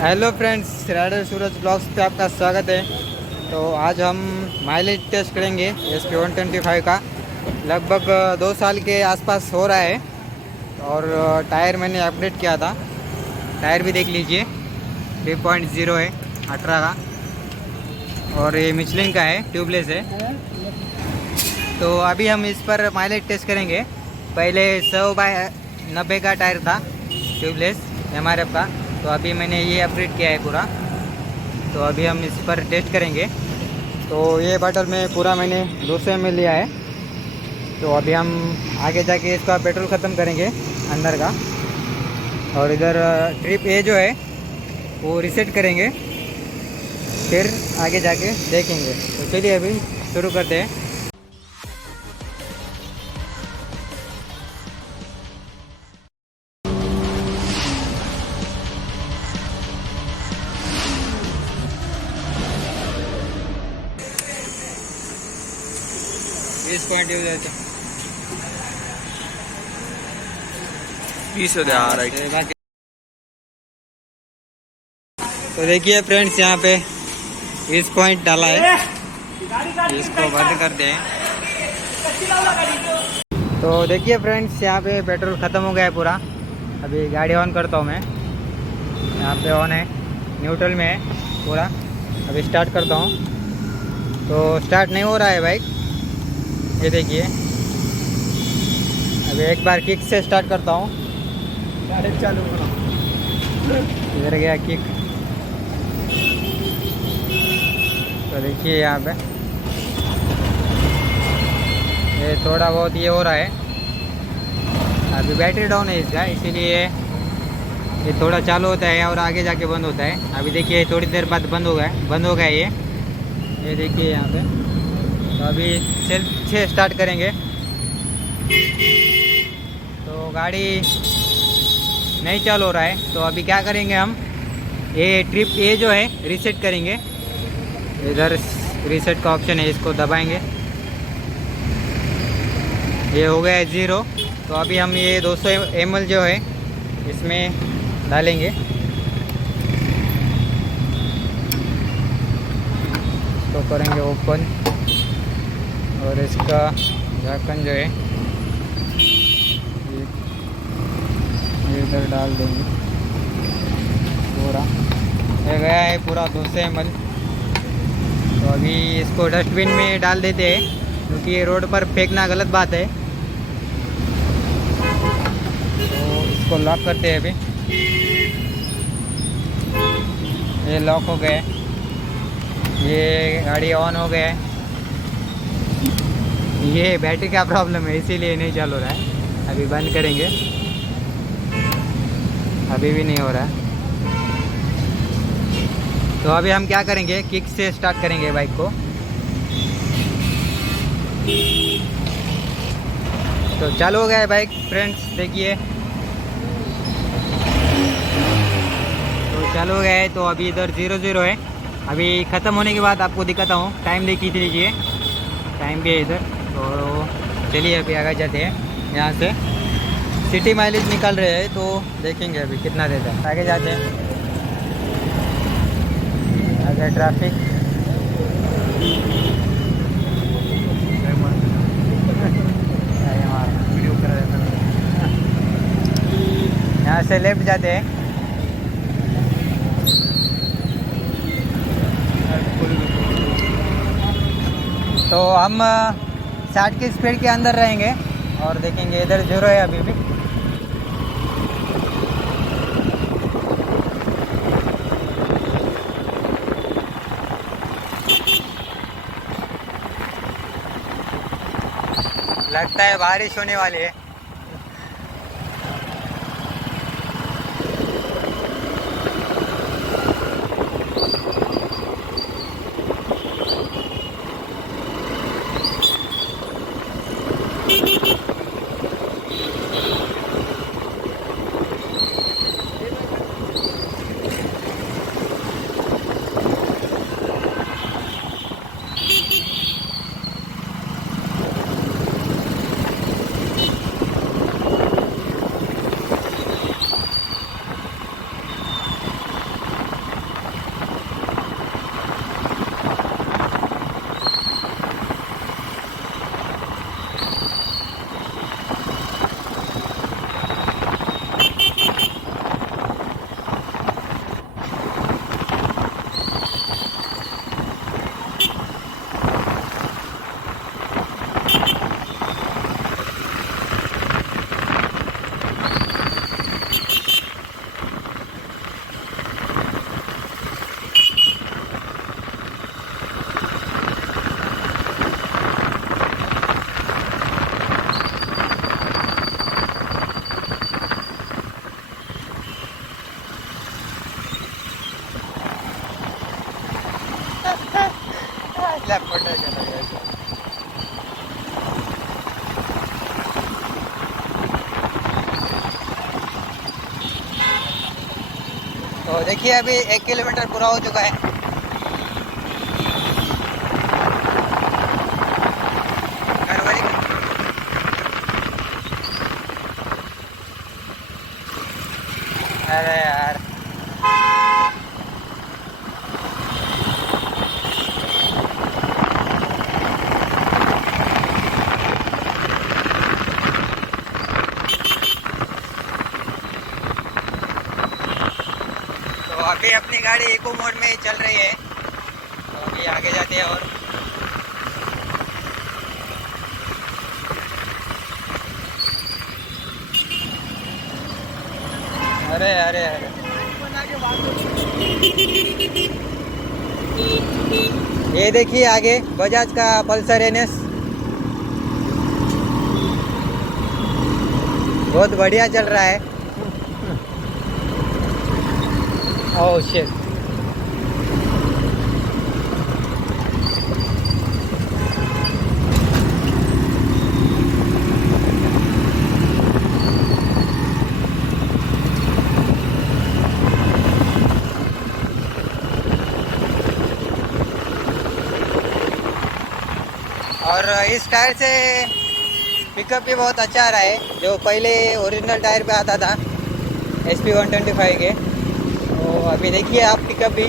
Hello friends, rider सूरज blogs पे आपका स्वागत है। तो आज हम माइलेज टेस्ट करेंगे SP125 का। लगभग 2 साल के आसपास हो रहा है। और टायर मैंने अपडेट किया था। टायर भी देख लीजिए, 3.0 है, 18 का। और ये मिचलिन का है, ट्यूबलेस है। तो अभी हम इस पर माइलेज टेस्ट करेंगे। पहले 100/90 का टायर था, ट्यूबलेस MRF का। तो अभी मैंने ये अपग्रेड किया है पूरा। तो अभी हम इस पर टेस्ट करेंगे। तो ये बॉटल में पूरा मैंने 200 ml लिया है। तो अभी हम आगे जाके इसका पेट्रोल ख़त्म करेंगे अंदर का। और इधर ट्रिप ए जो है वो रिसेट करेंगे, फिर आगे जाके देखेंगे। तो चलिए अभी शुरू करते हैं। इस पॉइंट यूज है 20 हो गया राइट। बाकी तो देखिए फ्रेंड्स, यहाँ पे इस पॉइंट डाला है, इसको बंद कर दें। तो देखिए फ्रेंड्स, यहाँ पे पेट्रोल ख़त्म हो गया है पूरा। अभी गाड़ी ऑन करता हूँ मैं। यहाँ पे ऑन है, न्यूट्रल में है पूरा। अभी स्टार्ट करता हूँ तो स्टार्ट नहीं हो रहा है बाइक, ये देखिए। अभी एक बार किक से स्टार्ट करता हूँ। डायरेक्ट चालू करो, इधर गया किक। तो देखिए यहाँ पे ये थोड़ा बहुत ये हो रहा है। अभी बैटरी डाउन है इसका, इसीलिए ये थोड़ा चालू होता है और आगे जाके बंद होता है। अभी देखिए थोड़ी देर बाद बंद हो गया ये देखिए यहाँ पे। तो अभी सेल्फ से स्टार्ट करेंगे। तो गाड़ी नहीं चालू हो रहा है। तो अभी क्या करेंगे हम, ये ट्रिप ए जो है रीसेट करेंगे। इधर रीसेट का ऑप्शन है, इसको दबाएंगे। ये हो गया है 0। तो अभी हम ये 200 ml जो है इसमें डालेंगे। इसको करेंगे ओपन और इसका ढक्कन जो है ये इधर डाल देंगे। पूरा ये गया है पूरा 200 ml। तो अभी इसको डस्टबिन में डाल देते हैं, क्योंकि ये रोड पर फेंकना गलत बात है। तो इसको लॉक करते हैं अभी। ये लॉक हो गए, ये गाड़ी ऑन हो गया है। ये बैटरी का प्रॉब्लम है, इसीलिए नहीं चालू हो रहा है। अभी बंद करेंगे, अभी भी नहीं हो रहा है। तो अभी हम क्या करेंगे, किक से स्टार्ट करेंगे बाइक को। तो चालू हो गया है बाइक फ्रेंड्स, देखिए। तो चालू हो गया है। तो अभी इधर 0-0 है। अभी ख़त्म होने के बाद आपको दिखाता हूँ। टाइम देख लीजिए, टाइम भी है इधर। तो चलिए अभी आगे जाते हैं। यहाँ से सिटी माइलेज निकाल रहे हैं, तो देखेंगे अभी कितना देता है। आगे जाते हैं। आगे ट्रैफिक, यहाँ से लेफ्ट जाते हैं। तो हम 60 की स्पीड के अंदर रहेंगे और देखेंगे। इधर 0 है अभी भी। लगता है बारिश होने वाली है। स्लॅब पटायचं. तो देखिए अभी 1 किलोमीटर पूरा हो चुका है. घरवाली अरे यार तो अभी अपनी गाड़ी इको मोड में चल रही है. तो अभी आगे जाते हैं. और अरे अरे अरे ये देखिए आगे बजाज का पल्सर एनएस बहुत बढ़िया चल रहा है. Oh shit. और इस टायर से पिकअप भी बहुत अच्छा आ रहा है. जो पहले ओरिजिनल टायर पे आता था SP 125 के. तो अभी देखिए आप पिकअप भी.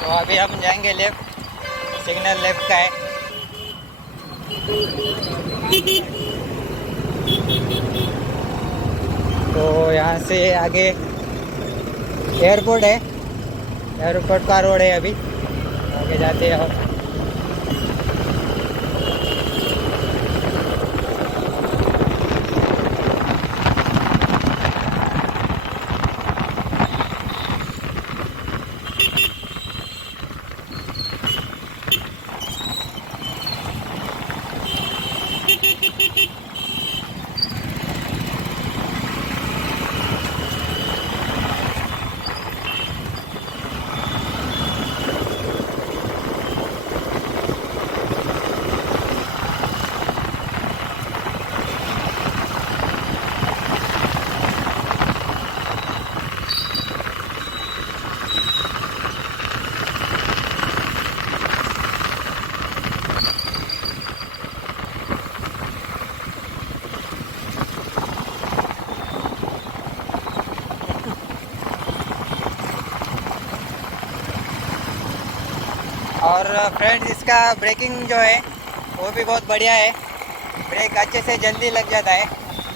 तो अभी हम जाएंगे लेफ्ट. सिग्नल लेफ्ट का है. तो यहाँ से आगे एयरपोर्ट है. एयरपोर्ट का रोड है. अभी आगे जाते हैं. और फ्रेंड्स इसका ब्रेकिंग जो है वो भी बहुत बढ़िया है. ब्रेक अच्छे से जल्दी लग जाता है.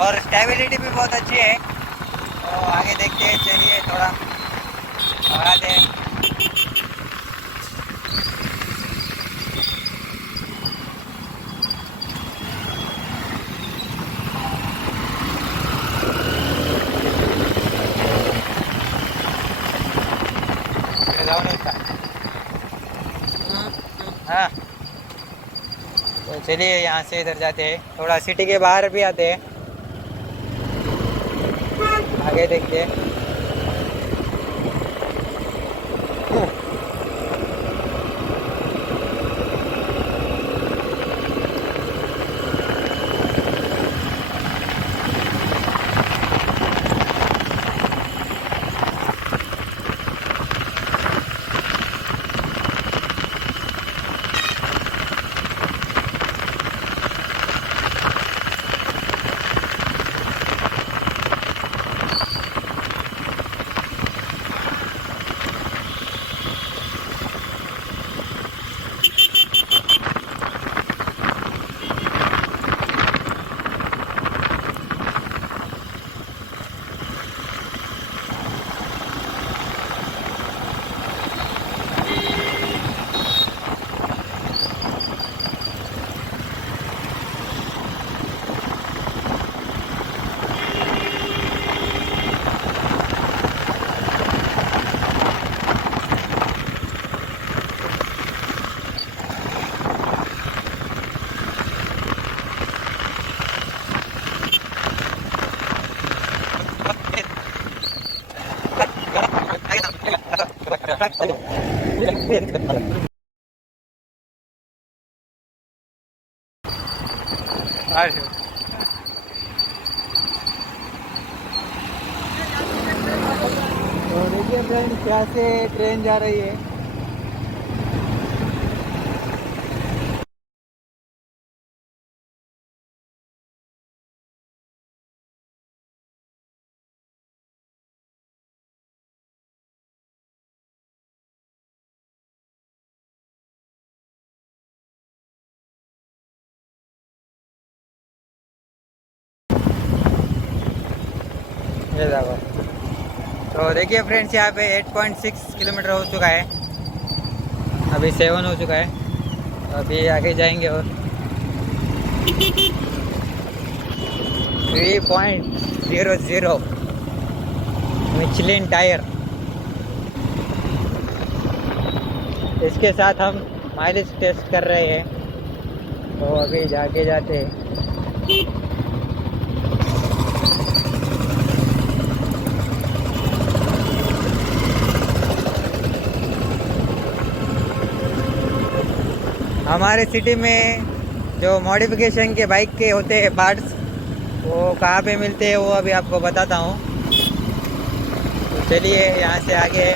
और स्टेबिलिटी भी बहुत अच्छी है. तो आगे देखते हैं. चलिए थोड़ा आगे हैं. जाओ नहीं का. हाँ तो चलिए यहाँ से इधर जाते हैं. थोड़ा सिटी के बाहर भी आते हैं. आगे देखते हैं. तो देखिए फ्रेंड्स यहाँ से ट्रेन जा रही है। ये देखो। तो देखिए फ्रेंड्स यहाँ पे 8.6 किलोमीटर हो चुका है, अभी 7 हो चुका है, तो अभी आगे जाएंगे और 3.00 मिचलिन टायर, इसके साथ हम माइलेज टेस्ट कर रहे हैं। तो अभी जाके जाते हैं। हमारे सिटी में जो मॉडिफिकेशन के बाइक के होते हैं पार्ट्स, वो कहाँ पे मिलते हैं वो अभी आपको बताता हूँ। तो चलिए यहाँ से आगे।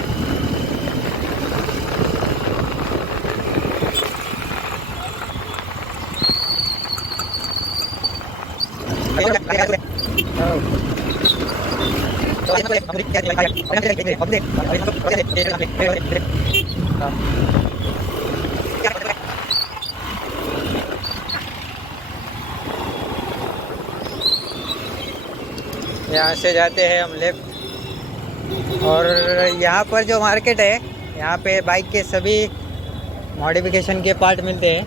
यहाँ से जाते हैं हम लेफ्ट, और यहाँ पर जो मार्केट है, यहाँ पे बाइक के सभी मॉडिफिकेशन के पार्ट मिलते हैं।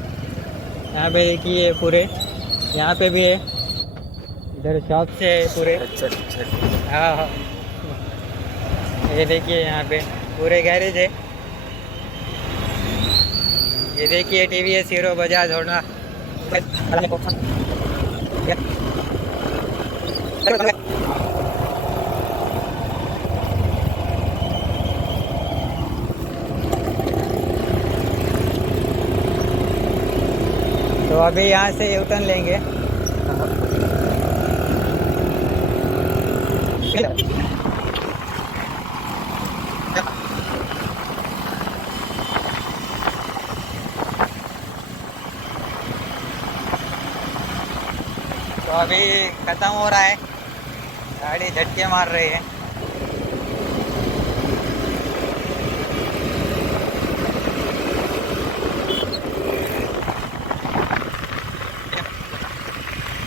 यहाँ पे देखिए पूरे, यहाँ पे भी है, इधर शॉप से है पूरे। हाँ हाँ, ये देखिए यहाँ पे पूरे गैरेज है। ये देखिए टीवीएस, हीरो, बजाज, होंडा। तो अभी यहाँ से यू टर्न लेंगे। तो अभी ख़त्म हो रहा है, गाड़ी झटके मार रही है।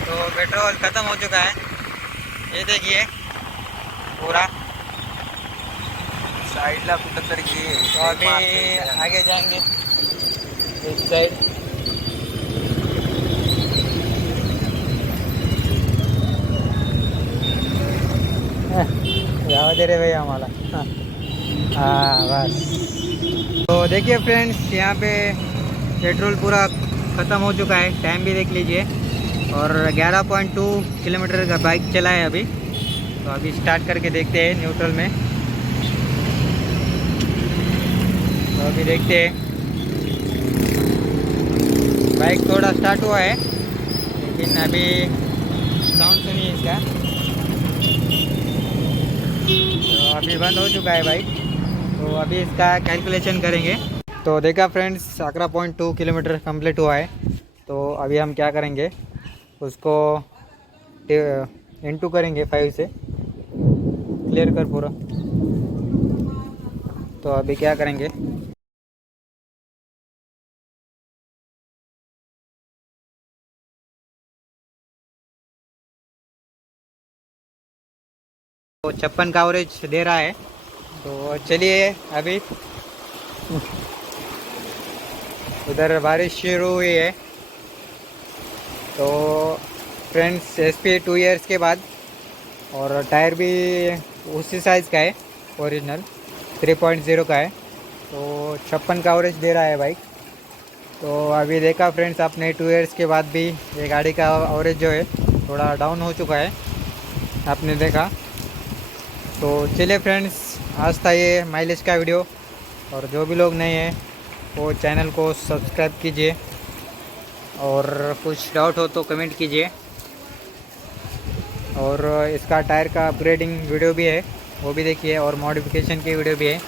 तो पेट्रोल ख़त्म हो चुका है, ये देखिए पूरा साइडला कुठंतरी घे. तो अभी आगे जाएंगे इस साइड। जावा दे रहे भाई हमारा। हाँ बस। तो देखिए फ्रेंड्स, यहाँ पे पेट्रोल पूरा ख़त्म हो चुका है, टाइम भी देख लीजिए, और 11.2 किलोमीटर का बाइक चला है अभी। तो अभी स्टार्ट करके देखते हैं न्यूट्रल में। तो अभी देखते हैं, बाइक थोड़ा स्टार्ट हुआ है, लेकिन अभी साउंड सुनिए इसका। तो अभी बंद हो चुका है बाइक। तो अभी इसका कैलकुलेशन करेंगे। तो देखा फ्रेंड्स, 11.2 किलोमीटर कंप्लीट हुआ है। तो अभी हम क्या करेंगे, उसको इनटू करेंगे 5 से, क्लियर कर पूरा। तो अभी क्या करेंगे, तो 56 का एवरेज दे रहा है। तो चलिए अभी उधर बारिश शुरू हुई है। तो फ्रेंड्स, एसपी 2 ईयर्स के बाद, और टायर भी उसी साइज़ का है, ओरिजिनल 3.0 का है। तो 56 का एवरेज दे रहा है बाइक। तो अभी देखा फ्रेंड्स आपने, 2 ईयर्स के बाद भी ये गाड़ी का एवरेज जो है थोड़ा डाउन हो चुका है, आपने देखा। तो चलिए फ्रेंड्स, आज था ये माइलेज का वीडियो। और जो भी लोग नए हैं वो चैनल को सब्सक्राइब कीजिए, और कुछ डाउट हो तो कमेंट कीजिए। और इसका टायर का अपग्रेडिंग वीडियो भी है, वो भी देखिए, और मॉडिफिकेशन की वीडियो भी है,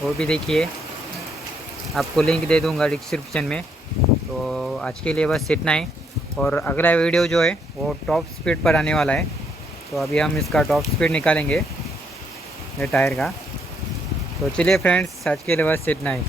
वो भी देखिए। आपको लिंक दे दूंगा डिस्क्रिप्शन में। तो आज के लिए बस इतना ही, और अगला वीडियो जो है वो टॉप स्पीड पर आने वाला है। तो अभी हम इसका टॉप स्पीड निकालेंगे ये टायर का। तो चलिए फ्रेंड्स, आज के लिए बस इतना ही।